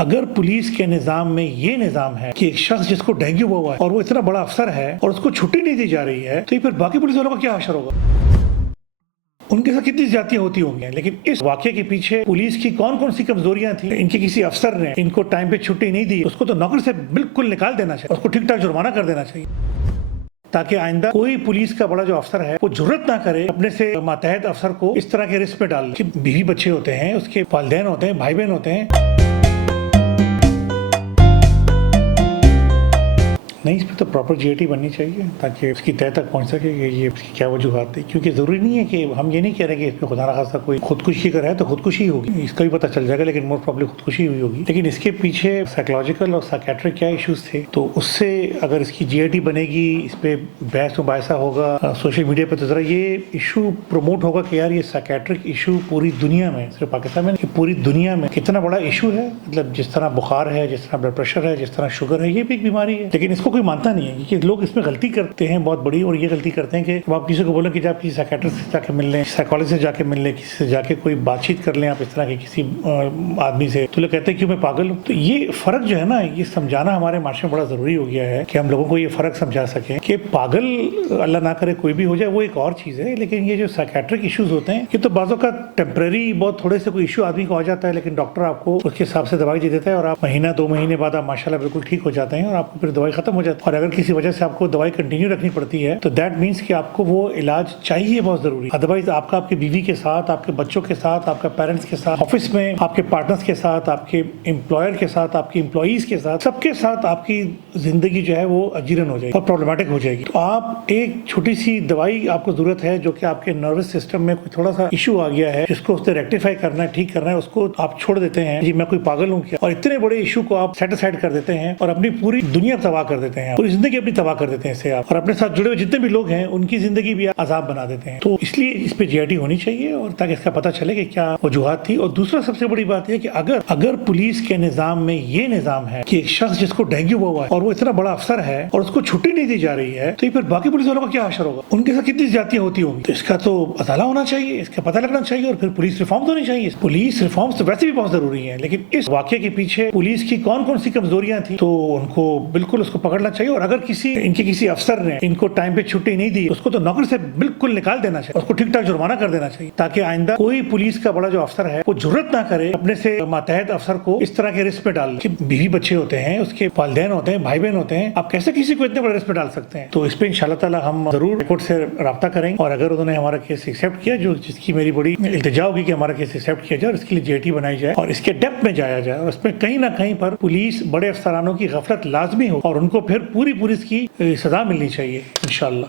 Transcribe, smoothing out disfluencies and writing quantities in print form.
اگر پولیس کے نظام میں یہ نظام ہے کہ ایک شخص جس کو ڈینگو ہوا ہے اور وہ اتنا بڑا افسر ہے اور اس کو چھٹی نہیں دی جا رہی ہے، تو پھر باقی پولیس والوں کا کیا حشر ہوگا؟ ان کے ساتھ کتنی زیادتیاں ہوتی ہوں گی. لیکن اس واقعے کے پیچھے پولیس کی کون کون سی کمزوریاں تھیں. ان کے کسی افسر نے ان کو ٹائم پہ چھٹی نہیں دی، اس کو تو نوکری سے بالکل نکال دینا چاہیے، اس کو ٹھیک ٹھاک جرمانہ کر دینا چاہیے، تاکہ آئندہ کوئی پولیس کا بڑا جو افسر ہے وہ جرات نہ کرے اپنے سے ماتحت افسر کو اس طرح کے رسک پہ ڈال. کہ بیوی بچے ہوتے ہیں، اس کے والدین ہوتے ہیں، بھائی بہن ہوتے ہیں. نہیں، اس پہ تو پراپر جی اے ٹی بننی چاہیے تاکہ اس کی تہہ تک پہنچ سکے کہ یہ اس کی کیا وجوہات تھی. کیونکہ ضروری نہیں ہے کہ ہم یہ نہیں کہہ رہے کہ اس پہ خدا نخواستہ کوئی خودکشی کر ہے تو خودکشی ہوگی، اس کا بھی پتہ چل جائے گا، لیکن مور پرابلی خودکشی ہوئی ہوگی. لیکن اس کے پیچھے سائیکولوجیکل اور سائیکیٹرک کیا ایشوز تھے، تو اس سے اگر اس کی جی اے ٹی بنے گی، اس پہ بحث مباحثہ ہوگا سوشل میڈیا پہ، تو ذرا یہ ایشو پروموٹ ہوگا کہ یار یہ سائیکیٹرک ایشو پوری دنیا میں، صرف پاکستان میں نہیں، پوری دنیا میں کتنا بڑا ایشو ہے. مطلب جس طرح بخار ہے، جس طرح بلڈ پریشر ہے، جس طرح شوگر ہے، یہ بھی ایک بیماری ہے، لیکن اس کو کوئی مانتا نہیں ہے. کہ لوگ اس میں غلطی کرتے ہیں بہت بڑی، اور یہ غلطی کرتے ہیں کہ آپ کسی کو بولیں کہ جب آپ کسی سائیکیٹرسٹ سے جا کے مل لیں، سائیکالوجسٹ سے جا کے مل لیں، کسی سے جا کے کوئی بات چیت کر لیں آپ اس طرح کے کسی آدمی سے، تو لوگ کہتے ہیں کیوں میں پاگل ہوں. تو یہ فرق جو ہے نا، یہ سمجھانا ہمارے معاشرے میں بڑا ضروری ہو گیا ہے کہ ہم لوگوں کو یہ فرق سمجھا سکیں کہ پاگل اللہ نہ کرے کوئی بھی ہو جائے وہ ایک اور چیز ہے، لیکن یہ جو سائیکیٹرک ایشوز ہوتے ہیں یہ تو بعض اوقات ٹیمپریری بہت تھوڑے سے کوئی ایشو آدمی کو آ جاتا ہے، لیکن ڈاکٹر آپ کو اس کے حساب سے دوائی دے دیتا ہے اور آپ مہینہ 2 مہینے بعد آپ ماشاءاللہ بالکل ٹھیک ہو جاتے ہیں اور آپ کو پھر دوائی ختم ہو جاتی ہے. اور اگر کسی وجہ سے آپ کو دوائی کنٹینیو رکھنی پڑتی ہے تو دیٹ مینس کہ آپ کو وہ علاج چاہیے، بہت ضروری. ادروائز آپ کا آپ کے بیوی کے ساتھ، آپ کے بچوں کے ساتھ، آپ کا پیرنٹس کے ساتھ، آفس میں آپ کے پارٹنرز کے ساتھ، آپ کے امپلائر کے ساتھ، آپ کے امپلائیز کے ساتھ، سب کے ساتھ آپ کی زندگی جو ہے وہ اجیرن ہو جائے گی اور پرابلمٹک ہو جائے گی. تو آپ ایک چھوٹی سی دوائی آپ کو ضرورت ہے جو کہ آپ کے نروس سسٹم میں کوئی تھوڑا سا ایشو آ گیا ہے، جس کو اس سے ریکٹیفائی کرنا ہے، ٹھیک کرنا ہے، اس کو آپ چھوڑ دیتے ہیں جی میں کوئی پاگل ہوں کیا، اور اتنے بڑے ایشو کو آپ سیٹ اسائڈ کر دیتے ہیں اور اپنی پوری دنیا تباہ کر دیتے ہیں، پوری زندگی اپنی تباہ کر دیتے ہیں اس سے آپ، اور اپنے ساتھ جڑے ہوئے جتنے بھی لوگ ہیں ان کی زندگی بھی عذاب بنا دیتے ہیں. تو اس لیے اس پہ جی آئی ٹی ہونی چاہیے، اور تاکہ اس کا پتہ چلے کہ کیا وجوہات تھی. اور دوسرا سب سے بڑی بات یہ کہ اگر پولیس کے نظام میں یہ نظام ہے کہ ایک شخص جس کو ڈینگو ہوا ہے اور وہ اتنا بڑا افسر ہے اور اس کو چھٹی نہیں دی جا رہی ہے، تو پھر باقی پولیس والوں کا کیا حشر ہوگا؟ ان کے ساتھ کتنی زیادتیاں ہوتی ہوں گی. تو اس کا تو ازالہ ہونا چاہیے، اس کا پتہ لگنا چاہیے، اور پھر پولیس ریفارمز ہونی چاہیے. پولیس ریفارمز تو ویسے بھی بہت ضروری ہیں، لیکن اس واقعے کے پیچھے پولیس کی کون کون سی کمزوریاں تھیں تو ان کو بالکل اس کو پکڑنا چاہیے. اور اگر ان کے کسی افسر نے ان کو ٹائم پہ چھٹی نہیں دی، اس کو تو نوکری سے بالکل نکال دینا چاہیے، اس کو ٹھیک ٹھاک جرمانہ کر دینا چاہیے، تاکہ آئندہ کوئی پولیس کا بڑا جو افسر ہے وہ جرات نہ کرے اپنے سے ماتحت افسر کو اس طرح کے رسک پہ ڈال. کہ بیوی بچے ہوتے ہیں، اس کے والدین ہوتے ہیں، بھائی بہن ہوتے ہیں، آپ کیسے کسی کو اتنے بڑے رسک پہ ڈال سکتے ہیں. تو اس پہ انشاءاللہ تعالی ہم ضرور کورٹ سے رابطہ کریں گے، اور اگر انہوں نے ہمارا کیس ایکسیپٹ کیا، جس کی میری بڑی التجا ہوگی کہ ہمارا کیس ایکسیپٹ کیا جائے اور اس کے لیے جی اے ٹی بنائی جائے اور اس کے ڈیپتھ میں جایا جائے، اور اس میں کہیں نہ کہیں پر پولیس بڑے افسرانوں کی غفلت لازمی ہو اور ان کو پھر پوری اس کی سزا ملنی چاہیے انشاءاللہ.